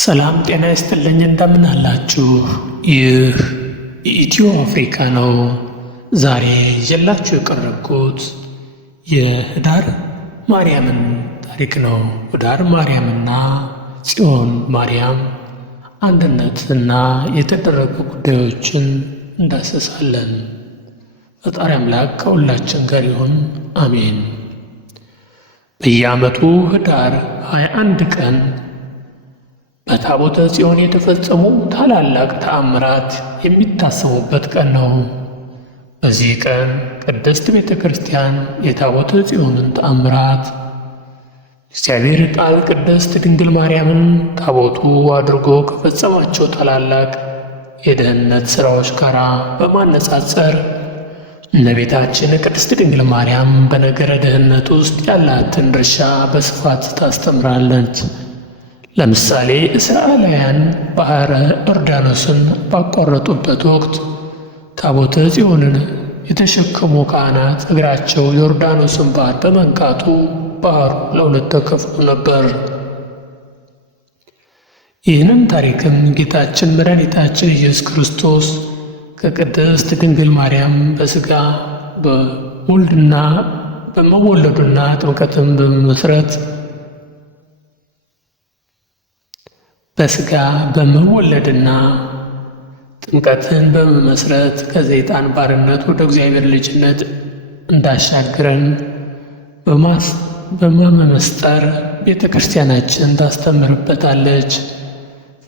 ሰላም ጤና ይስጥልኝ። እንደምን አላችሁ? ይህ የኢትዮ አፍሪካ ነው። ዛሬ ይዤላችሁ የቀረብኩት የህዳር ማርያምን ታሪክ ነው። ህዳር ማርያምና ጽዮን ማርያም አንድነትና የተደረጉ ጉዳዮችን እንዳሰሳለን። ፈጣሪ አምላክ ከሁላችን ጋር ይሁን፣ አሜን። በየዓመቱ ህዳር 21 ቀን በታቦተ ጽዮን የተፈጸሙ ታላላቅ ተአምራት የሚታሰቡበት ቀን ነው። በዚህ ቀን ቅድስት ቤተ ክርስቲያን የታቦተ ጽዮንን ተአምራት እግዚአብሔር ቃል ቅድስት ድንግል ማርያምን ታቦቱ አድርጎ ከፈጸማቸው ታላላቅ የደህንነት ሥራዎች ጋር በማነጻጸር እመቤታችን ቅድስት ድንግል ማርያም በነገረ ደህንነት ውስጥ ያላትን ድርሻ በስፋት ታስተምራለች። ለምሳሌ እስራኤላውያን ባሕረ ዮርዳኖስን ባቋረጡበት ወቅት ታቦተ ጽዮንን የተሸከሙ ካህናት እግራቸው ዮርዳኖስን ባሕር በመንካቱ ባሕሩ ለሁለት ተከፍሎ ነበር። ይህንን ታሪክም ጌታችን መድኃኒታችን ኢየሱስ ክርስቶስ ከቅድስት ድንግል ማርያም በሥጋ በመወለዱና ጥምቀትን በመመስረት በሥጋ በመወለድና ጥምቀትን በመመስረት ከሰይጣን ባርነት ወደ እግዚአብሔር ልጅነት እንዳሻገረን በመመስጠር ቤተ ክርስቲያናችን ታስተምርበታለች።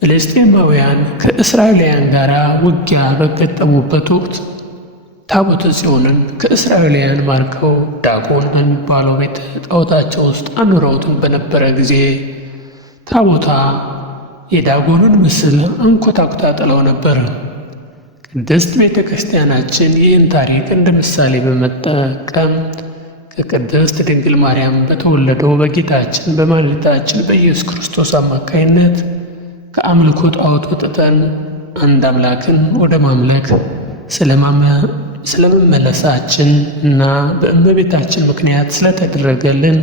ፍልስጤማውያን ከእስራኤላውያን ጋር ውጊያ በገጠሙበት ወቅት ታቦተ ጽዮንን ከእስራኤላውያን ማርከው ዳጎን በሚባለው ቤተ ጣዖታቸው ውስጥ አኑረውትን በነበረ ጊዜ ታቦታ የዳጎንን ምስል አንኮታኩታ ጥለው ነበር። ቅድስት ቤተ ክርስቲያናችን ይህን ታሪክ እንደ ምሳሌ በመጠቀም ከቅድስት ድንግል ማርያም በተወለደው በጌታችን በመድኃኒታችን በኢየሱስ ክርስቶስ አማካይነት ከአምልኮ ጣዖት ወጥተን አንድ አምላክን ወደ ማምለክ ስለመመለሳችን እና በእመቤታችን ምክንያት ስለተደረገልን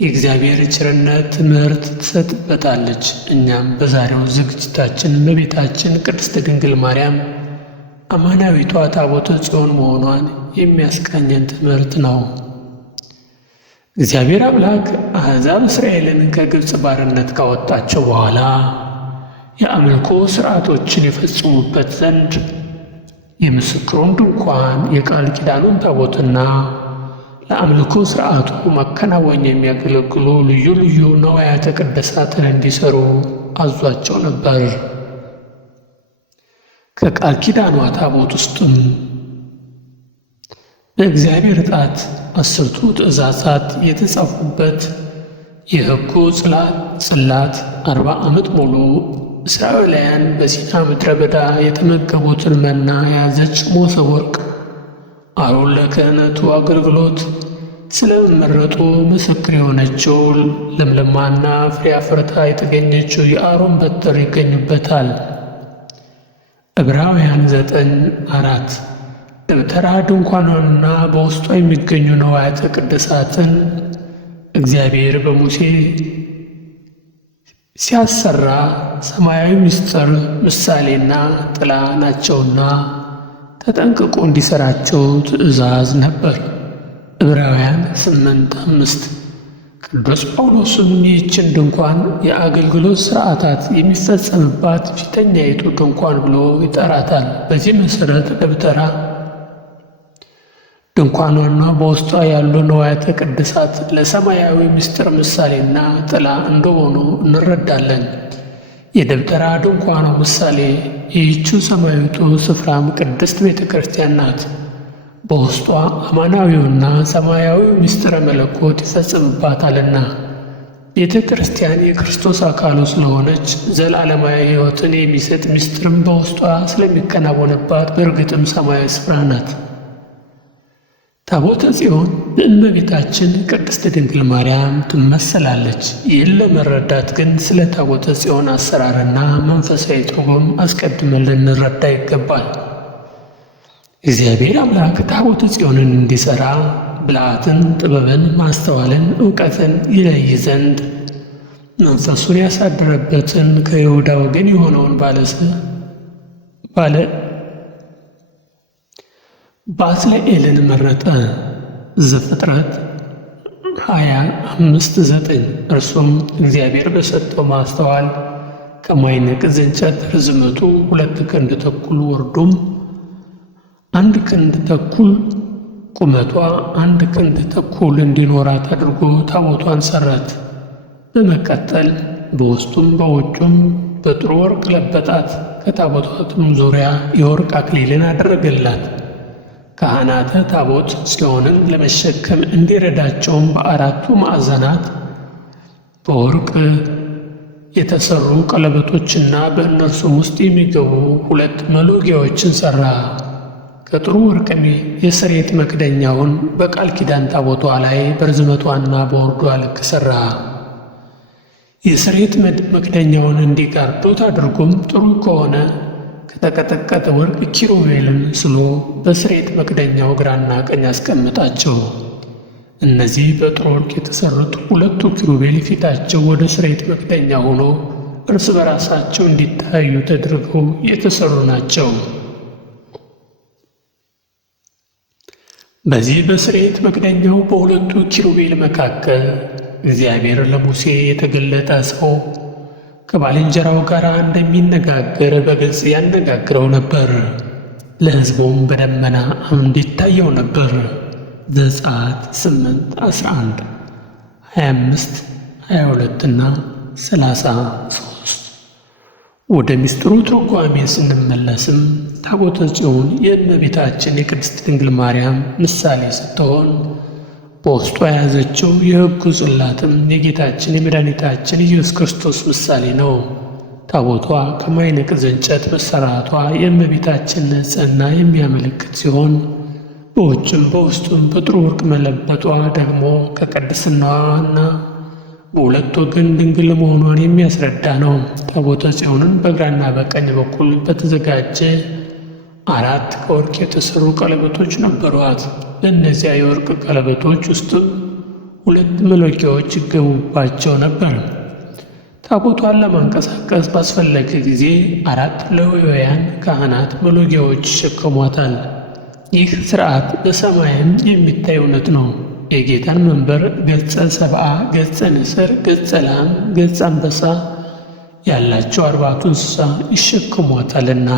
የእግዚአብሔር ቸርነት ትምህርት ትሰጥበታለች። እኛም በዛሬው ዝግጅታችን እመቤታችን ቅድስት ድንግል ማርያም አማናዊቷ ታቦተ ጽዮን መሆኗን የሚያስቃኘን ትምህርት ነው። እግዚአብሔር አምላክ አሕዛብ እስራኤልን ከግብፅ ባርነት ካወጣቸው በኋላ የአምልኮ ሥርዓቶችን የፈጽሙበት ዘንድ የምስክሩን ድንኳን፣ የቃል ኪዳኑን ታቦትና ለአምልኮ ሥርዓቱ ማከናወኛ የሚያገለግሉ ልዩ ልዩ ነዋያተ ቅድሳትን እንዲሠሩ አዟቸው ነበር። ከቃል ኪዳኗ ታቦት ውስጥም በእግዚአብሔር ጣት 10ቱ ትእዛዛት የተጻፉበት የሕጉ ጽላት 40 ዓመት ሙሉ እስራኤላውያን በሲና ምድረ በዳ የተመገቡትን መና የያዘች መሶበ ወርቅ አሮን ለክህነቱ አገልግሎት ስለመመረጡ ምስክር የሆነችው ለምለማና ፍሬ አፍርታ የተገኘችው የአሮን በትር ይገኙበታል። ዕብራውያን 9:4 ደብተራ ድንኳኗንና በውስጧ የሚገኙ ነዋያተ ቅድሳትን እግዚአብሔር በሙሴ ሲያሰራ ሰማያዊ ምስጢር ምሳሌና ጥላ ናቸውና ተጠንቅቆ እንዲሠራቸው ትእዛዝ ነበር። ዕብራውያን 8:5 ቅዱስ ጳውሎስም ይህችን ድንኳን የአገልግሎት ሥርዓታት የሚፈጸምባት ፊተኛይቱ ድንኳን ብሎ ይጠራታል። በዚህ መሠረት ደብተራ ድንኳኗና በውስጧ ያሉ ንዋያተ ቅድሳት ለሰማያዊ ምስጢር ምሳሌና ጥላ እንደሆኑ እንረዳለን። የደብተራ ድንኳኗ ምሳሌ ይህችው ሰማያዊቱ ስፍራም ቅድስት ቤተ ክርስቲያን ናት። በውስጧ አማናዊውና ሰማያዊ ምስጢረ መለኮት ይፈጽምባታልና ቤተ ክርስቲያን የክርስቶስ አካሉ ስለሆነች ዘላለማዊ ሕይወትን የሚሰጥ ምስጢርም በውስጧ ስለሚከናወንባት በእርግጥም ሰማያዊ ስፍራ ናት። ታቦተ ጽዮን በእመቤታችን ቅድስት ድንግል ማርያም ትመሰላለች። ይህን ለመረዳት ግን ስለ ታቦተ ጽዮን አሰራርና መንፈሳዊ ትርጉም አስቀድመን ልንረዳ ይገባል። እግዚአብሔር አምላክ ታቦተ ጽዮንን እንዲሠራ ብልሃትን፣ ጥበብን፣ ማስተዋልን፣ ዕውቀትን ይለይ ዘንድ መንፈሱን ያሳደረበትን ከይሁዳ ወገን የሆነውን ባስልኤልን መረጠ። ዘፍጥረት 25:9 እርሱም እግዚአብሔር በሰጠው ማስተዋል ከማይነቅዝ እንጨት ርዝመቱ 2 ክንድ ተኩል ወርዱም 1 ክንድ ተኩል ቁመቷ 1 ክንድ ተኩል እንዲኖራት አድርጎ ታቦቷን ሰራት። በመቀጠል በውስጡም በውጩም በጥሩ ወርቅ ለበጣት። ከታቦቷቱም ዙሪያ የወርቅ አክሊልን አደረገላት። ካህናተ ታቦት ጽዮንን ለመሸከም እንዲረዳቸውም በአራቱ ማዕዘናት በወርቅ የተሰሩ ቀለበቶችና በእነርሱም ውስጥ የሚገቡ 2 መሎጊያዎችን ሠራ። ከጥሩ ወርቅም የስርየት መክደኛውን በቃል ኪዳን ታቦቷ ላይ በርዝመቷና በወርዷ ልክ ሠራ። የስርየት መክደኛውን እንዲጋርዱት አድርጎም ጥሩ ከሆነ ከተቀጠቀጠ ወርቅ ኪሩቤልን ስሎ በስርየት መክደኛው ግራና ቀኝ አስቀምጣቸው። እነዚህ በጥሩ ወርቅ የተሠሩት 2ቱ ኪሩቤል ፊታቸው ወደ ስርየት መክደኛ ሆኖ እርስ በራሳቸው እንዲታዩ ተደርገው የተሠሩ ናቸው። በዚህ በስርየት መክደኛው በ2ቱ ኪሩቤል መካከል እግዚአብሔር ለሙሴ የተገለጠ ሰው ከባልንጀራው ጋር እንደሚነጋገር በግልጽ ያነጋግረው ነበር። ለሕዝቡም በደመና አምድ ይታየው ነበር። ዘጸአት 8:11 25 22ና 33። ወደ ምስጢሩ ትርጓሜ ስንመለስም ታቦተ ጽዮን የእመቤታችን የቅድስት ድንግል ማርያም ምሳሌ ስትሆን በውስጧ የያዘችው የሕጉ ጽላትም የጌታችን የመድኃኒታችን ኢየሱስ ክርስቶስ ምሳሌ ነው። ታቦቷ ከማይነቅዝ እንጨት መሠራቷ የእመቤታችን ንጽሕና የሚያመለክት ሲሆን በውጭም በውስጡም በጥሩ ወርቅ መለበጧ ደግሞ ከቅድስናዋና በ2 ወገን ድንግል መሆኗን የሚያስረዳ ነው። ታቦተ ጽዮንን በግራና በቀኝ በኩል በተዘጋጀ 4 ከወርቅ የተሠሩ ቀለበቶች ነበሯት። በእነዚያ የወርቅ ቀለበቶች ውስጥም 2 መሎጊያዎች ይገቡባቸው ነበር። ታቦቷን ለማንቀሳቀስ ባስፈለገ ጊዜ 4 ሌዋውያን ካህናት መሎጊያዎች ይሸከሟታል። ይህ ሥርዓት በሰማይም የሚታይ እውነት ነው። የጌታን መንበር ገጸ ሰብአ፣ ገጸ ንስር፣ ገጸ ላም፣ ገጸ አንበሳ ያላቸው 4ቱ እንስሳ ይሸከሟታልና።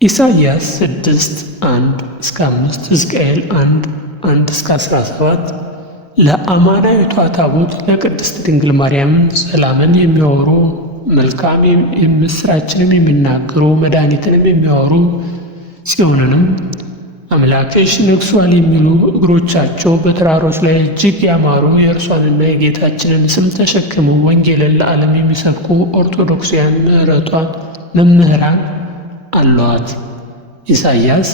ኢሳይያስ 6:1-5፣ ሕዝቅኤል 1:1-17 ለአማናዊቷ ታቦት ለቅድስት ድንግል ማርያም ሰላምን የሚያወሩ መልካም የምሥራችንም የሚናገሩ መድኃኒትንም የሚያወሩ ጽዮንንም አምላክሽ ነግሷል የሚሉ እግሮቻቸው በተራሮች ላይ እጅግ ያማሩ የእርሷንና የጌታችንን ስም ተሸክመው ወንጌልን ለዓለም የሚሰብኩ ኦርቶዶክሳውያን መምህራን አለዋት። ኢሳይያስ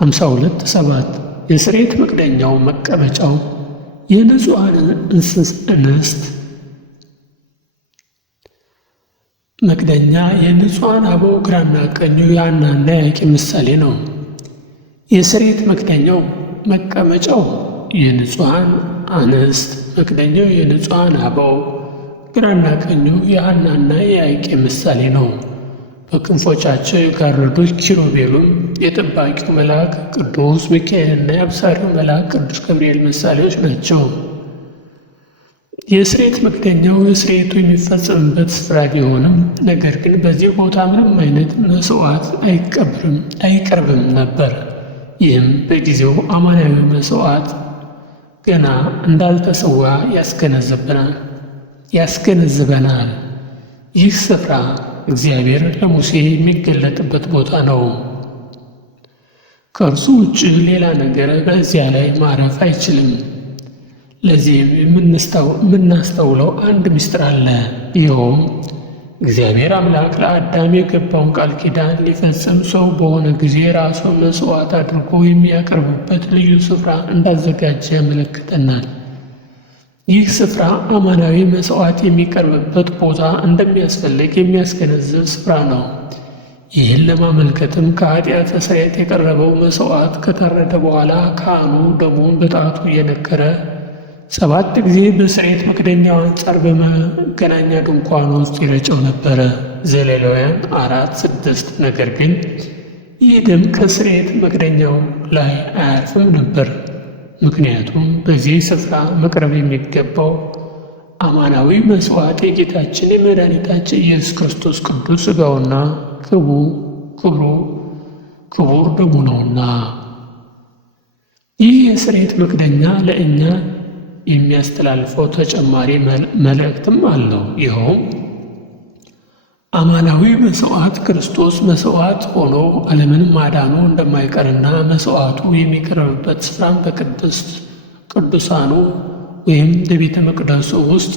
52:7 የስርየት መክደኛው መቀመጫው የንጹሐን እንስት መክደኛ የንጹሐን አበው ግራና ቀኙ የሐናና የኢያቄም ምሳሌ ነው። የስርየት መክደኛው መቀመጫው የንጹሐን አንስት መክደኛው የንጹሐን አበው ግራና ቀኙ የሐናና የኢያቄም ምሳሌ ነው። በክንፎቻቸው የጋረዱት ኪሩቤሉም የጠባቂው መልአክ ቅዱስ ሚካኤልና የአብሳሪው መልአክ ቅዱስ ገብርኤል ምሳሌዎች ናቸው። የስርየት መክደኛው ስርየቱ የሚፈጸምበት ስፍራ ቢሆንም ነገር ግን በዚህ ቦታ ምንም አይነት መስዋዕት አይቀርብም ነበር። ይህም በጊዜው አማናዊ መስዋዕት ገና እንዳልተሰዋ ያስገነዝበናል። ይህ ስፍራ እግዚአብሔር ለሙሴ የሚገለጥበት ቦታ ነው። ከእርሱ ውጭ ሌላ ነገር በዚያ ላይ ማረፍ አይችልም። ለዚህም የምናስተውለው አንድ ምስጢር አለ። ይኸውም እግዚአብሔር አምላክ ለአዳም የገባውን ቃል ኪዳን ሊፈጽም ሰው በሆነ ጊዜ ራሱን መስዋዕት አድርጎ የሚያቀርብበት ልዩ ስፍራ እንዳዘጋጀ ያመለክተናል። ይህ ስፍራ አማናዊ መስዋዕት የሚቀርብበት ቦታ እንደሚያስፈልግ የሚያስገነዝብ ስፍራ ነው። ይህን ለማመልከትም ከኃጢአተ ስርየት የቀረበው መስዋዕት ከታረደ በኋላ ካህኑ ደሙን በጣቱ እየነከረ 7 ጊዜ በስርየት መክደኛው አንጻር በመገናኛ ድንኳኑ ውስጥ ይረጨው ነበረ። ዘሌዋውያን 4:6 ነገር ግን ይህ ደም ከስርየት መክደኛው ላይ አያርፍም ነበር። ምክንያቱም በዚህ ስፍራ መቅረብ የሚገባው አማናዊ መሥዋዕት የጌታችን የመድኃኒታችን ኢየሱስ ክርስቶስ ቅዱስ ሥጋውና ክቡር ደሙ ነውና። ይህ የስርየት መክደኛ ለእኛ የሚያስተላልፈው ተጨማሪ መልእክትም አለው። ይኸውም አማናዊ መሥዋዕት ክርስቶስ መሥዋዕት ሆኖ ዓለምን ማዳኑ እንደማይቀርና መሥዋዕቱ የሚቀርብበት ስፍራም በቅድስት ቅዱሳኑ ወይም በቤተ መቅደሱ ውስጥ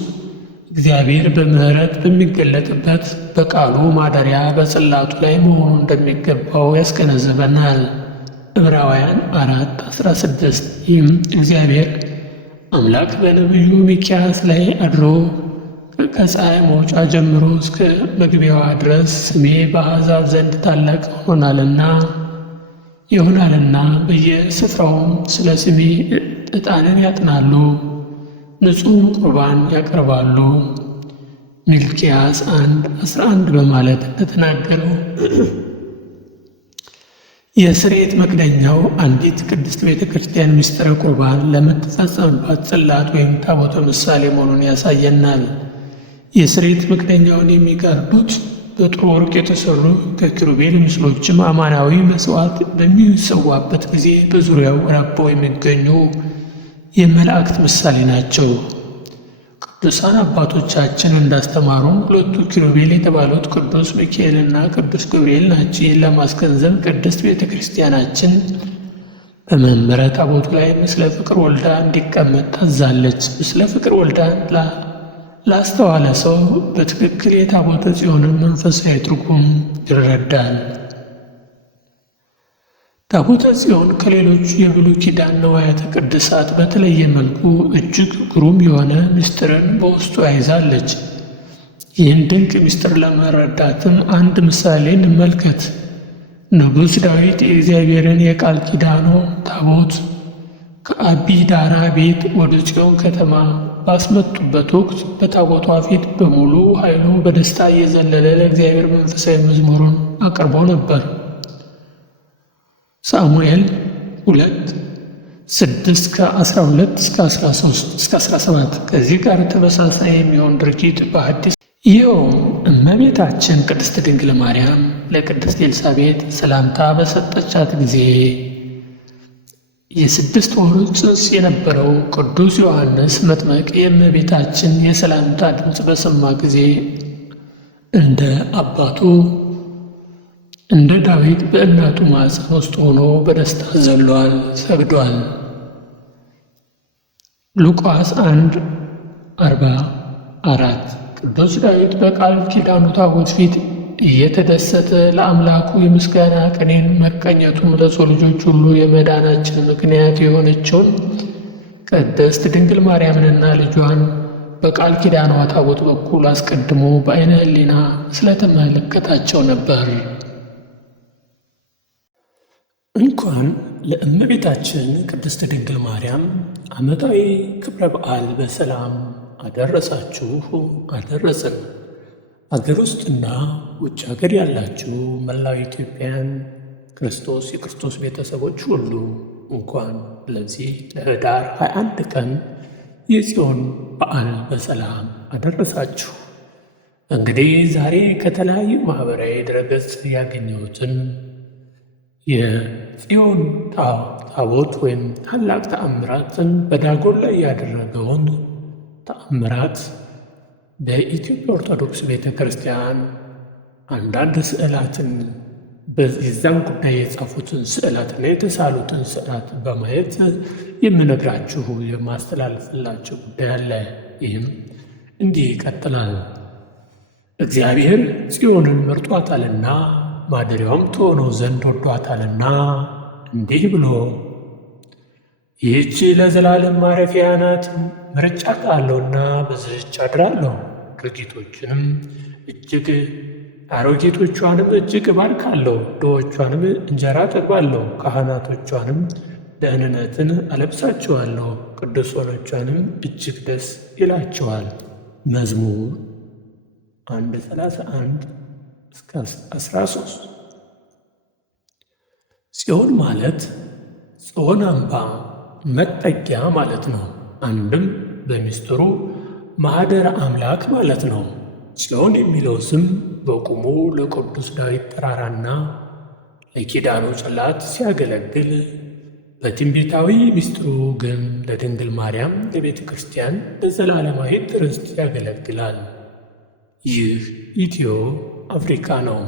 እግዚአብሔር በምሕረት በሚገለጥበት በቃሉ ማደሪያ በጽላቱ ላይ መሆኑ እንደሚገባው ያስገነዝበናል። ዕብራውያን 4:16 ይህም እግዚአብሔር አምላክ በነቢዩ ሚክያስ ላይ አድሮ ከፀሐይ መውጫ ጀምሮ እስከ መግቢያዋ ድረስ ስሜ በአሕዛብ ዘንድ ታላቅ ይሆናልና በየስፍራውም ስለ ስሜ ዕጣንን ያጥናሉ፣ ንጹሕ ቁርባን ያቀርባሉ ሚልክያስ 1:11 በማለት እንደተናገረው የስርየት መክደኛው አንዲት ቅድስት ቤተ ክርስቲያን ምስጢረ ቁርባን ለምትፈጸምባት ጽላት ወይም ታቦተ ምሳሌ መሆኑን ያሳየናል። የስርየት መክደኛውን የሚጋርዱት በጥሩ ወርቅ የተሰሩ ከኪሩቤል ምስሎችም አማናዊ መሥዋዕት በሚሰዋበት ጊዜ በዙሪያው ረበው የሚገኙ የመላእክት ምሳሌ ናቸው። ቅዱሳን አባቶቻችን እንዳስተማሩን ሁለቱ ኪሩቤል የተባሉት ቅዱስ ሚካኤልና ቅዱስ ገብርኤል ናቸው። ይህን ለማስገንዘብ ቅድስት ቤተ ክርስቲያናችን በመንበረ ታቦቱ ላይ ምስለ ፍቅር ወልዳ እንዲቀመጥ ታዛለች። ምስለ ፍቅር ወልዳን ላስተዋለ ሰው በትክክል የታቦተ ጽዮንን መንፈሳዊ ትርጉም ይረዳል። ታቦተ ጽዮን ከሌሎች የብሉይ ኪዳን ንዋያተ ቅድሳት በተለየ መልኩ እጅግ ግሩም የሆነ ምስጢርን በውስጡ ይዛለች። ይህን ድንቅ ምስጢር ለመረዳትም አንድ ምሳሌ እንመልከት። ንጉሥ ዳዊት የእግዚአብሔርን የቃል ኪዳኑ ታቦት ከአቢዳራ ቤት ወደ ጽዮን ከተማ ባስመጡበት ወቅት በታቦቷ ፊት በሙሉ ኃይሉ በደስታ እየዘለለ ለእግዚአብሔር መንፈሳዊ መዝሙሩን አቅርቦ ነበር። ሳሙኤል 2:6-12-13-17 ከዚህ ጋር ተመሳሳይ የሚሆን ድርጊት በሐዲስ ይኸውም እመቤታችን ቅድስት ድንግል ማርያም ለቅድስት ኤልሳቤጥ ሰላምታ በሰጠቻት ጊዜ የ6 ወር ጽንስ የነበረው ቅዱስ ዮሐንስ መጥምቅ የእመቤታችን የሰላምታ ድምፅ በሰማ ጊዜ እንደ አባቱ እንደ ዳዊት በእናቱ ማኅፀን ውስጥ ሆኖ በደስታ ዘሏል፣ ሰግዷል። ሉቃስ 1:44 ቅዱስ ዳዊት በቃል ኪዳኑ ታቦት ፊት እየተደሰተ ለአምላኩ የምስጋና ቅኔን መቀኘቱም ለሰው ልጆች ሁሉ የመዳናችን ምክንያት የሆነችውን ቅድስት ድንግል ማርያምንና ልጇን በቃል ኪዳኗ ታቦት በኩል አስቀድሞ በዓይነ ሕሊና ስለተመለከታቸው ነበር። እንኳን ለእመቤታችን ቅድስት ድንግል ማርያም ዓመታዊ ክብረ በዓል በሰላም አደረሳችሁ አደረሰን። አገር ውስጥና ውጭ ሀገር ያላችሁ መላው ኢትዮጵያን የክርስቶስ ቤተሰቦች ሁሉ እንኳን ለዚህ ለኅዳር 21 ቀን የጽዮን በዓል በሰላም አደረሳችሁ። እንግዲህ ዛሬ ከተለያዩ ማኅበራዊ ድረገጽ ያገኘሁትን የጽዮን ታቦት ወይም ታላቅ ተአምራትን በዳጎን ላይ ያደረገውን ተአምራት በኢትዮጵያ ኦርቶዶክስ ቤተ ክርስቲያን አንዳንድ ስዕላትን በዛም ጉዳይ የጻፉትን ስዕላትና የተሳሉትን ስዕላት በማየት የምነግራችሁ የማስተላልፍላችሁ ጉዳይ አለ። ይህም እንዲህ ይቀጥላል። እግዚአብሔር ጽዮንን መርጧታልና ማደሪያውም ትሆነው ዘንድ ወዷታልና እንዲህ ብሎ ይህች ለዘላለም ማረፊያ ናት፣ መርጫታለሁና በዚህች አድራለሁ። ድርጊቶችንም እጅግ አሮጌቶቿንም እጅግ እባርካለሁ፣ ድሆቿንም እንጀራ አጠግባለሁ፣ ካህናቶቿንም ደህንነትን አለብሳችኋለሁ፣ ቅዱሳኖቿንም እጅግ ደስ ይላቸዋል። መዝሙር 131-13 ጽዮን ማለት ጽዮን አምባ መጠጊያ ማለት ነው። አንድም በሚስጥሩ ማኅደረ አምላክ ማለት ነው። ጽዮን የሚለው ስም በቁሙ ለቅዱስ ዳዊት ተራራና ለኪዳኑ ጽላት ሲያገለግል፣ በትንቢታዊ ሚስጥሩ ግን ለድንግል ማርያም ለቤተ ክርስቲያን ለዘላለማዊ ርስት ያገለግላል። ይህ ኢትዮ አፍሪካ ነው።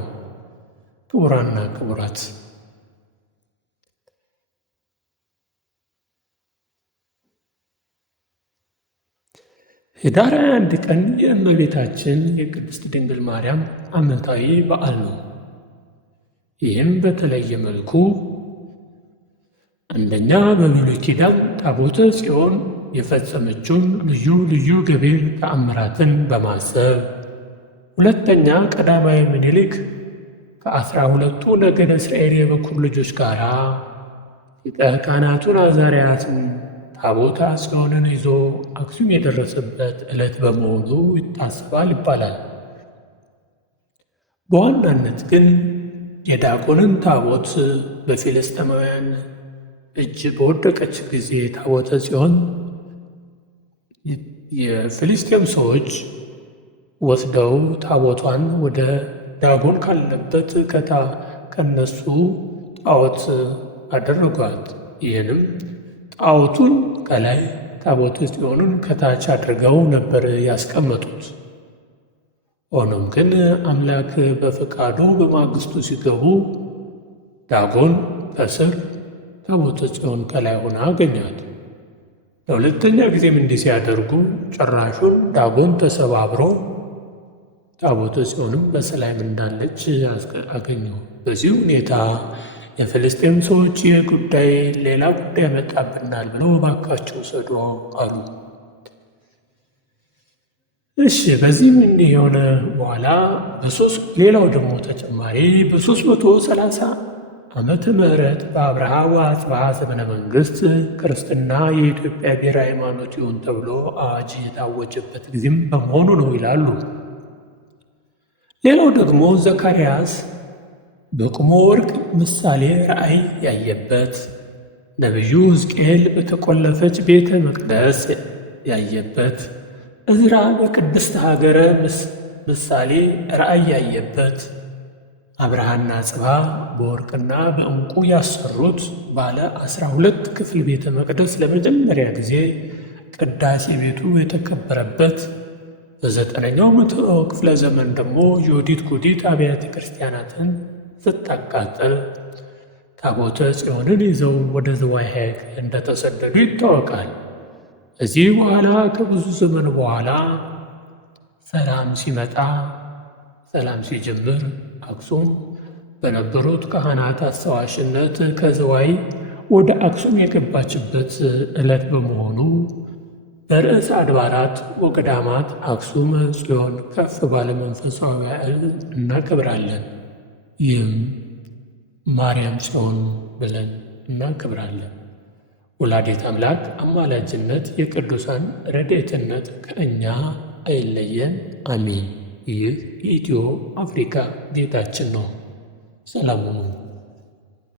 ክቡራንና ክቡራት ኅዳር 21 ቀን የእመቤታችን የቅድስት ድንግል ማርያም ዓመታዊ በዓል ነው። ይህም በተለየ መልኩ አንደኛ በብሉይ ኪዳን ታቦተ ጽዮን የፈጸመችውን ልዩ ልዩ ገቢር ተአምራትን በማሰብ፣ ሁለተኛ ቀዳማዊ ምኒልክ ከ12ቱ ነገደ እስራኤል የበኩር ልጆች ጋር ሊቀ ካህናቱን አዛርያስን ታቦተ ጽዮንን ይዞ አክሱም የደረሰበት ዕለት በመሆኑ ይታሰባል ይባላል። በዋናነት ግን የዳጎንን ታቦት በፊልስጤማውያን እጅ በወደቀች ጊዜ ታቦተ ጽዮን የፊልስጤም ሰዎች ወስደው ታቦቷን ወደ ዳጎን ካለበት ከነሱ ጣዖት አደረጓት። ይህንም ጣዖቱን ከላይ ታቦተ ጽዮንን ከታች አድርገው ነበር ያስቀመጡት። ሆኖም ግን አምላክ በፈቃዱ በማግስቱ ሲገቡ ዳጎን ከስር ታቦተ ጽዮን ከላይ ሆና አገኛት። ለሁለተኛ ጊዜም እንዲህ ሲያደርጉ ጭራሹን ዳጎን ተሰባብሮ ታቦተ ጽዮንም በሰላም እንዳለች አገኘው። በዚህ ሁኔታ የፍልስጤም ሰዎች ይህ ጉዳይ ሌላ ጉዳይ መጣብናል ብለው እባካችሁ ውሰዱ አሉ። እሺ፣ በዚህም እንዲህ የሆነ በኋላ ሌላው ደግሞ ተጨማሪ በ330 ዓመተ ምህረት በአብርሃ ወአጽብሃ ዘመነ መንግሥት ክርስትና የኢትዮጵያ ብሔራዊ ሃይማኖት ይሁን ተብሎ አዋጅ የታወጀበት ጊዜም በመሆኑ ነው ይላሉ። ሌላው ደግሞ ዘካርያስ በቁሞ ወርቅ ምሳሌ ራእይ ያየበት፣ ነቢዩ ሕዝቅኤል በተቆለፈች ቤተ መቅደስ ያየበት፣ ዕዝራ በቅድስት ሀገረ ምሳሌ ራእይ ያየበት፣ አብርሃና አጽብሃ በወርቅና በዕንቁ ያሰሩት ባለ 12 ክፍል ቤተ መቅደስ ለመጀመሪያ ጊዜ ቅዳሴ ቤቱ የተከበረበት፣ በ9ኛው መቶ ክፍለ ዘመን ደግሞ ዮዲት ጉዲት አብያተ ክርስቲያናትን ስታቃጥል ታቦተ ጽዮንን ይዘው ወደ ዝዋይ ሐይቅ እንደተሰደዱ ይታወቃል። እዚህ በኋላ ከብዙ ዘመን በኋላ ሰላም ሲጀምር አክሱም በነበሩት ካህናት አስታዋሽነት ከዝዋይ ወደ አክሱም የገባችበት ዕለት በመሆኑ በርዕሰ አድባራት ወገዳማት አክሱም ጽዮን ከፍ ባለ መንፈሳዊ በዓል እናከብራለን። ይህም ማርያም ጽዮን ብለን እናከብራለን። ወላዲተ አምላክ አማላጅነት፣ የቅዱሳን ረድኤትነት ከእኛ አይለየን። አሜን። ይህ የኢትዮ አፍሪካ ቤታችን ነው። ሰላም ሁኑ።